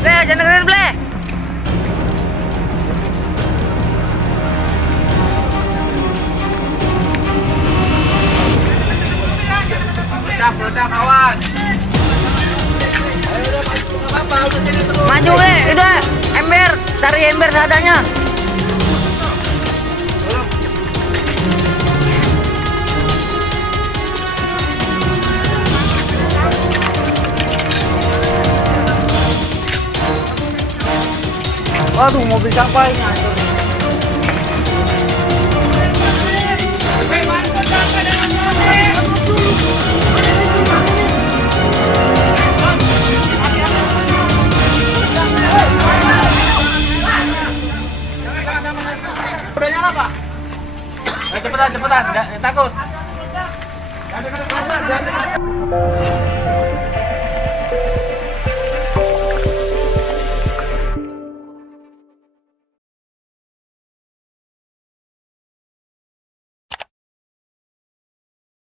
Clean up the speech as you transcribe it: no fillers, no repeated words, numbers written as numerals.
Ble, jangan dengerin Ble. Meledak kawan. Maju Ble, udah ember, cari ember seadanya. Waduh, mobil siapa ini? Udah nyala Pak? Cepetan, cepetan, takut.